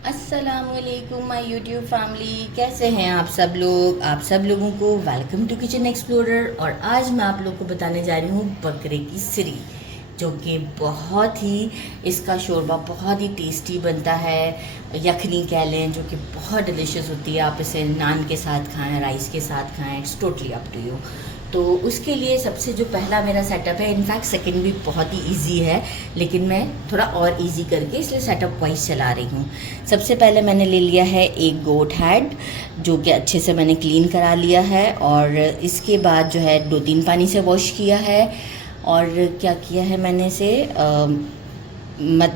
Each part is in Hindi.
अस्सलामुअलैकुम माय यूट्यूब फैमिली, कैसे हैं आप सब लोग। आप सब लोगों को वेलकम टू किचन एक्सप्लोरर। और आज मैं आप लोग को बताने जा रही हूँ बकरे की सिरी, जो कि बहुत ही, इसका शोरबा बहुत ही टेस्टी बनता है। यखनी कह लें, जो कि बहुत डिलीशियस होती है। आप इसे नान के साथ खाएं, राइस के साथ खाएं, it's totally up to you. तो उसके लिए सबसे जो पहला मेरा सेटअप है, इनफैक्ट सेकंड भी बहुत ही इजी है, लेकिन मैं थोड़ा और इजी करके इसलिए सेटअप वाइज चला रही हूँ। सबसे पहले मैंने ले लिया है एक गोट हेड, जो कि अच्छे से मैंने क्लीन करा लिया है। और इसके बाद जो है 2-3 पानी से वॉश किया है। और क्या किया है मैंने इसे,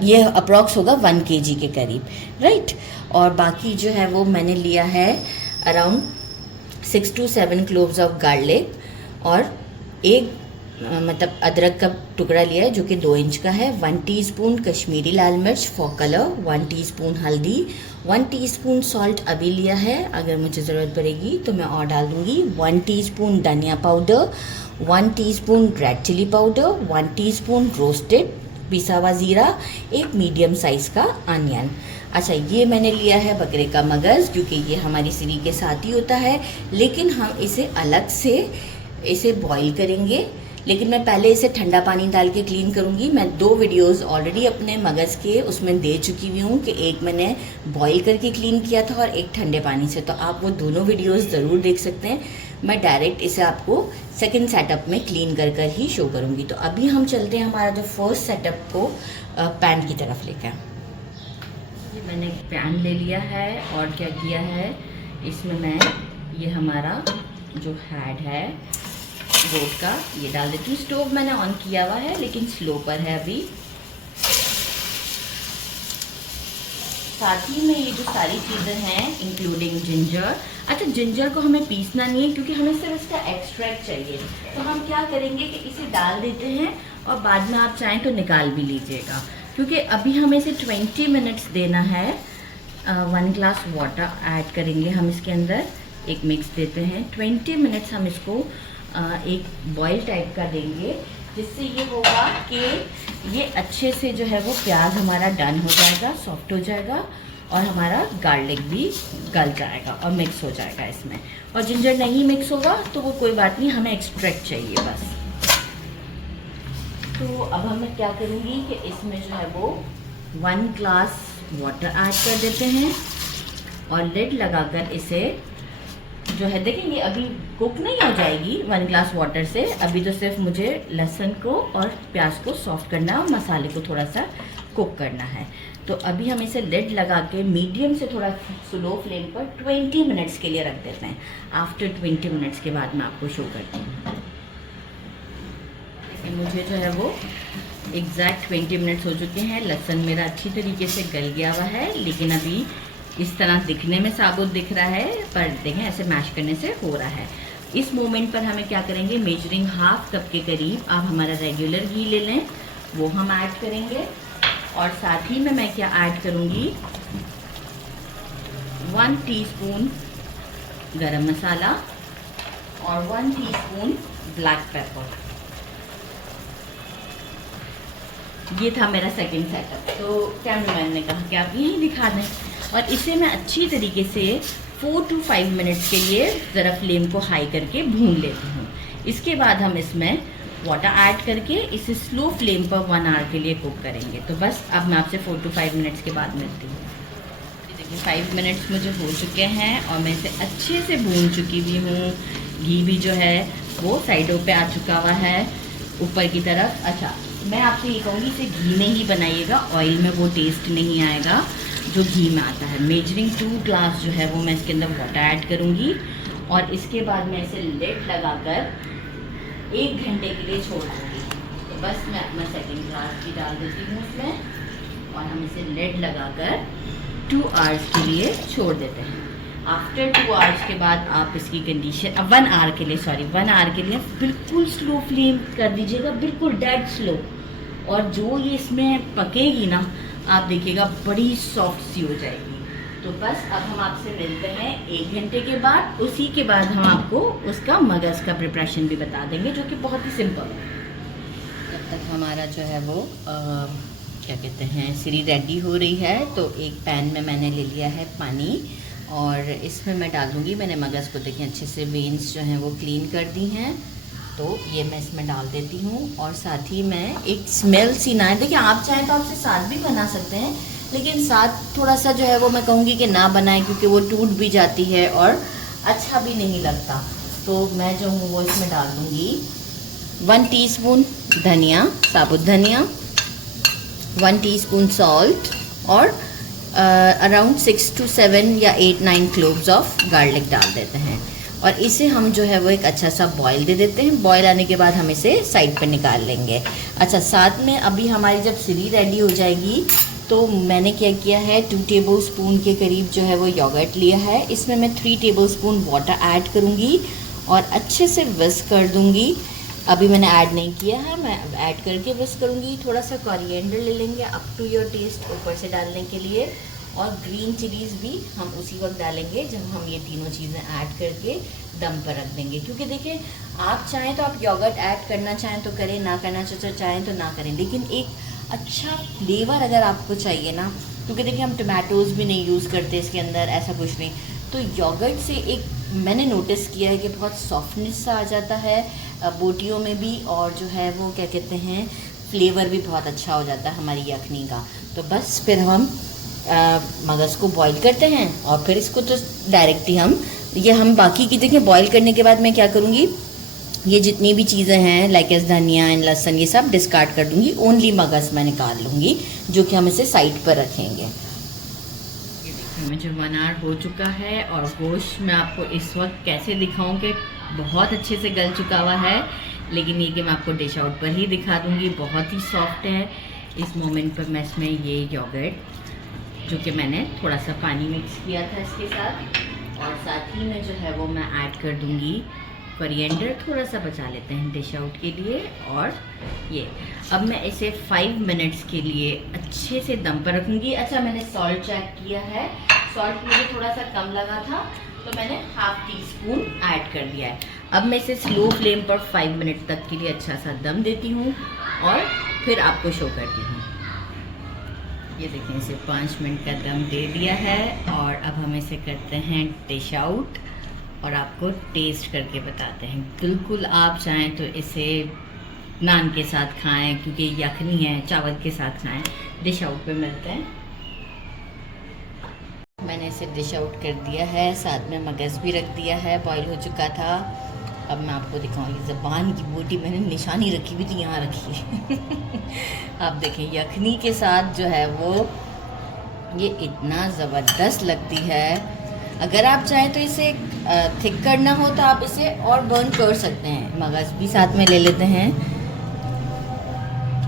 ये अप्रॉक्स होगा 1 kg के करीब, राइट। और बाकी जो है वो मैंने लिया है around 6 to 7 cloves of garlic, और एक मतलब अदरक का टुकड़ा लिया है जो कि 2 इंच का है। 1 टीस्पून कश्मीरी लाल मिर्च फॉर कलर, 1 टीस्पून हल्दी, 1 टीस्पून सॉल्ट अभी लिया है, अगर मुझे ज़रूरत पड़ेगी तो मैं और डाल दूँगी। 1 टीस्पून धनिया powder, 1 teaspoon red chilli powder, 1 teaspoon roasted पिसा हुआ ज़ीरा, एक मीडियम साइज़ का अनियन। अच्छा, ये मैंने लिया है बकरे का मगज़, क्योंकि ये हमारी सिरी के साथ ही होता है, लेकिन हम इसे अलग से इसे बॉईल करेंगे। लेकिन मैं पहले इसे ठंडा पानी डाल के क्लीन करूँगी। मैं 2 वीडियोस ऑलरेडी अपने मगज़ के उसमें दे चुकी हुई हूँ, कि एक मैंने बॉईल करके क्लीन किया था और एक ठंडे पानी से, तो आप वो दोनों वीडियोस ज़रूर देख सकते हैं। मैं डायरेक्ट इसे आपको सेकंड सेटअप में क्लीन कर कर ही शो करूँगी। तो अभी हम चलते हैं हमारा जो फर्स्ट सेटअप को पैन की तरफ लेकर। ये मैंने पैन ले लिया है, और क्या किया है इसमें मैं ये हमारा जो हेड है गोट का, ये डाल देती हूँ। स्टोव मैंने ऑन किया हुआ है, लेकिन स्लो पर है अभी। साथ ही में ये जो सारी चीज़ें हैं इंक्लूडिंग जिंजर। अच्छा, जिंजर को हमें पीसना नहीं है, क्योंकि हमें सिर्फ इसका एक्सट्रैक्ट चाहिए। तो हम क्या करेंगे कि इसे डाल देते हैं, और बाद में आप चाहें तो निकाल भी लीजिएगा, क्योंकि अभी हमें इसे 20 मिनट्स देना है। 1 ग्लास वाटर ऐड करेंगे हम इसके अंदर, एक मिक्स देते हैं। 20 मिनट्स हम इसको एक बॉईल टाइप का देंगे, जिससे ये होगा कि ये अच्छे से जो है वो प्याज हमारा डन हो जाएगा, सॉफ्ट हो जाएगा, और हमारा गार्लिक भी गल जाएगा और मिक्स हो जाएगा इसमें। और जिंजर नहीं मिक्स होगा तो वो कोई बात नहीं, हमें एक्सट्रैक्ट चाहिए बस। तो अब हम क्या करूँगी कि इसमें जो है वो 1 ग्लास वाटर ऐड कर देते हैं, और लिड लगाकर इसे जो है, देखेंगे अभी कुक नहीं हो जाएगी 1 ग्लास वाटर से। अभी तो सिर्फ मुझे लहसुन को और प्याज को सॉफ्ट करना है, और मसाले को थोड़ा सा कुक करना है। तो अभी हम इसे लिड लगा के मीडियम से थोड़ा स्लो फ्लेम पर 20 मिनट्स के लिए रख देते हैं। आफ्टर 20 मिनट्स के बाद मैं आपको शो करती हूँ। मुझे जो है वो एग्जैक्ट 20 मिनट्स हो चुके हैं। लहसुन मेरा अच्छी तरीके से गल गया हुआ है, लेकिन अभी इस तरह दिखने में साबुत दिख रहा है, पर देखें ऐसे मैश करने से हो रहा है। इस मोमेंट पर हमें क्या करेंगे, मेजरिंग हाफ कप के करीब आप हमारा रेगुलर घी ले लें, वो हम ऐड करेंगे। और साथ ही में मैं क्या ऐड करूँगी, 1 टीस्पून गरम मसाला और 1 टीस्पून ब्लैक पेपर। ये था मेरा सेकंड सेटअप। तो कैमरामैन ने कहा कि आप यही दिखा दें, और इसे मैं अच्छी तरीके से 4 to 5 मिनट्स के लिए ज़रा फ्लेम को हाई करके भून लेती हूँ। इसके बाद हम इसमें वाटर ऐड करके इसे स्लो फ्लेम पर 1 आवर के लिए कुक करेंगे। तो बस अब मैं आपसे 4 to 5 मिनट्स के बाद मिलती हूँ। देखिए 5 मिनट्स मुझे हो चुके हैं, और मैं इसे अच्छे से भून चुकी हुई हूँ। घी भी जो है वो साइडों पे आ चुका हुआ है ऊपर की तरफ। अच्छा, मैं आपसे ये कहूँगी इसे घी में ही बनाइएगा, ऑयल में वो टेस्ट नहीं आएगा जो घी में आता है। मेजरिंग 2 ग्लास जो है वो मैं इसके अंदर वाटर ऐड करूँगी, और इसके बाद मैं इसे लिड लगाकर 1 घंटे के लिए छोड़ दूँगी। तो बस मैं अपना सेकंड ग्लास भी डाल देती हूँ उसमें, और हम इसे लिड लगाकर 2 आवर्स के लिए छोड़ देते हैं। आफ्टर 2 आवर्स के बाद आप इसकी कंडीशन 1 आवर के लिए 1 आवर के लिए बिल्कुल स्लो फ्लेम कर दीजिएगा, बिल्कुल डेड स्लो। और जो ये इसमें पकेगी ना, आप देखिएगा बड़ी सॉफ्ट सी हो जाएगी। तो बस अब हम आपसे मिलते हैं 1 घंटे के बाद। उसी के बाद हम आपको उसका मगज़ का प्रिपरेशन भी बता देंगे, जो कि बहुत ही सिंपल है। तब तक हमारा जो है वो क्या कहते हैं सिरी रेडी हो रही है। तो एक पैन में मैंने ले लिया है पानी और इसमें मैं डाल दूँगी, मैंने मगज़ को देखें अच्छे से वेन्स जो हैं वो क्लीन कर दी हैं, तो ये मैं इसमें डाल देती हूँ। और साथ ही मैं एक स्मेल सी ना है, देखिए आप चाहें तो आप इसे साथ भी बना सकते हैं, लेकिन साथ थोड़ा सा जो है वो मैं कहूँगी कि ना बनाएं, क्योंकि वो टूट भी जाती है और अच्छा भी नहीं लगता। तो मैं जो हूँ वो इसमें डाल दूँगी 1 टीस्पून धनिया, साबुत धनिया, 1 टीस्पून सॉल्ट और अराउंड 6 to 7 या 8-9 क्लोव्स ऑफ गार्लिक डाल देते हैं। और इसे हम जो है वो एक अच्छा सा बॉईल दे देते हैं। बॉईल आने के बाद हम इसे साइड पे निकाल लेंगे। अच्छा, साथ में अभी हमारी जब सिरी रेडी हो जाएगी तो मैंने क्या किया है, 2 टेबलस्पून के करीब जो है वो योगर्ट लिया है। इसमें मैं 3 टेबलस्पून वाटर ऐड करूँगी और अच्छे से विस्क कर दूँगी। अभी मैंने ऐड नहीं किया है, मैं ऐड करके विस्क करूँगी। थोड़ा सा कोरिएंडर ले लेंगे अप टू योर टेस्ट ऊपर से डालने के लिए, और ग्रीन चिलीज़ भी हम उसी वक्त डालेंगे जब हम ये तीनों चीज़ें ऐड करके दम पर रख देंगे। क्योंकि देखिए आप चाहें तो आप योगर्ट ऐड करना चाहें तो करें, ना करना चाहें तो ना करें, लेकिन एक अच्छा फ्लेवर अगर आपको चाहिए ना, क्योंकि देखिए हम टमाटोज़ भी नहीं यूज़ करते इसके अंदर, ऐसा कुछ नहीं, तो योगर्ट से एक मैंने नोटिस किया है कि बहुत सॉफ्टनेस सा आ जाता है बोटियों में भी, और जो है वो क्या कहते हैं फ्लेवर भी बहुत अच्छा हो जाता है हमारी यखनी का। तो बस फिर हम मगज़ को बॉईल करते हैं और फिर इसको तो डायरेक्ट ही हम बाकी की देखिए बॉईल करने के बाद मैं क्या करूँगी, ये जितनी भी चीज़ें हैं लाइक एस धनिया एंड लहसुन ये सब डिस्कार्ड कर दूँगी, ओनली मगज़ मैं निकाल लूँगी जो कि हम इसे साइड पर रखेंगे। ये देखिए मुझे 1 आवर हो चुका है और गोश्त मैं आपको इस वक्त कैसे दिखाऊँ कि बहुत अच्छे से गल चुका हुआ है, लेकिन ये कि मैं आपको डिश आउट पर ही दिखा दूँगी, बहुत ही सॉफ्ट है। इस मोमेंट पर मैं इसमें ये योगर्ट जो कि मैंने थोड़ा सा पानी मिक्स किया था इसके साथ, और साथ ही में जो है वो मैं ऐड कर दूँगी कोरिएंडर, थोड़ा सा बचा लेते हैं डिश आउट के लिए। और ये अब मैं इसे 5 मिनट्स के लिए अच्छे से दम पर रखूँगी। अच्छा, मैंने सॉल्ट चेक किया है, सॉल्ट मुझे थोड़ा सा कम लगा था तो मैंने ½ टीस्पून ऐड कर दिया है। अब मैं इसे स्लो फ्लेम पर 5 मिनट तक के लिए अच्छा सा दम देती हूँ और फिर आपको शो करती हूँ। ये देखें, इसे 5 मिनट का दम दे दिया है और अब हम इसे करते हैं डिश आउट और आपको टेस्ट करके बताते हैं। बिल्कुल आप चाहें तो इसे नान के साथ खाएं, क्योंकि यखनी है, चावल के साथ खाएं। डिश आउट पे मिलते हैं। मैंने इसे डिश आउट कर दिया है, साथ में मगज़ भी रख दिया है, बॉईल हो चुका था। अब मैं आपको दिखाऊंगी, ज़बान की बोटी मैंने निशानी रखी हुई थी, यहाँ रखी है। आप देखें यखनी के साथ जो है वो ये इतना ज़बरदस्त लगती है। अगर आप चाहें तो इसे थिक करना हो तो आप इसे और बर्न कर सकते हैं। मगज़ भी साथ में ले लेते हैं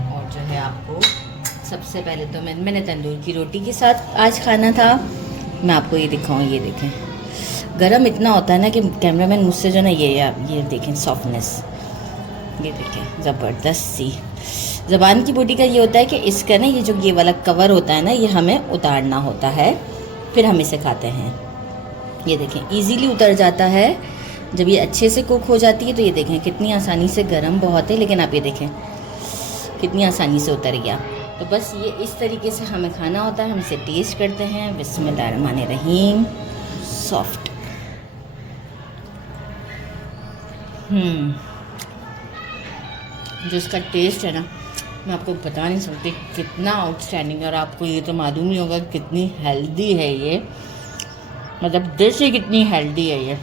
और जो है आपको सबसे पहले तो मैंने तंदूर की रोटी के साथ आज खाना था। मैं आपको ये दिखाऊँ, ये देखें गरम इतना होता है ना कि कैमरामैन मुझसे जो ना ये देखें सॉफ्टनेस, ये देखें ज़बरदस्त सी। ज़बान की बोटी का ये होता है कि इसका ना ये वाला कवर होता है ना, ये हमें उतारना होता है, फिर हम इसे खाते हैं। ये देखें इजीली उतर जाता है जब ये अच्छे से कुक हो जाती है। तो ये देखें कितनी आसानी से, गरम बहुत है लेकिन आप ये देखें कितनी आसानी से उतर गया। तो बस ये इस तरीके से हमें खाना होता है। हम इसे टेस्ट करते हैं। बिस्मिल्लाहिर्रहमानिर्रहीम। सॉफ्ट, जो इसका टेस्ट है ना, मैं आपको बता नहीं सकती कितना आउटस्टैंडिंग है। और आपको ये तो मालूम ही होगा कितनी हेल्दी है ये, मतलब डिश ही कितनी हेल्दी है ये,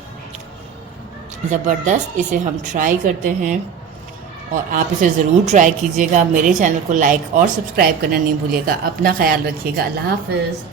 ज़बरदस्त। इसे हम ट्राई करते हैं और आप इसे ज़रूर ट्राई कीजिएगा। मेरे चैनल को लाइक और सब्सक्राइब करना नहीं भूलिएगा। अपना ख्याल रखिएगा। अल्लाह हाफ़िज़।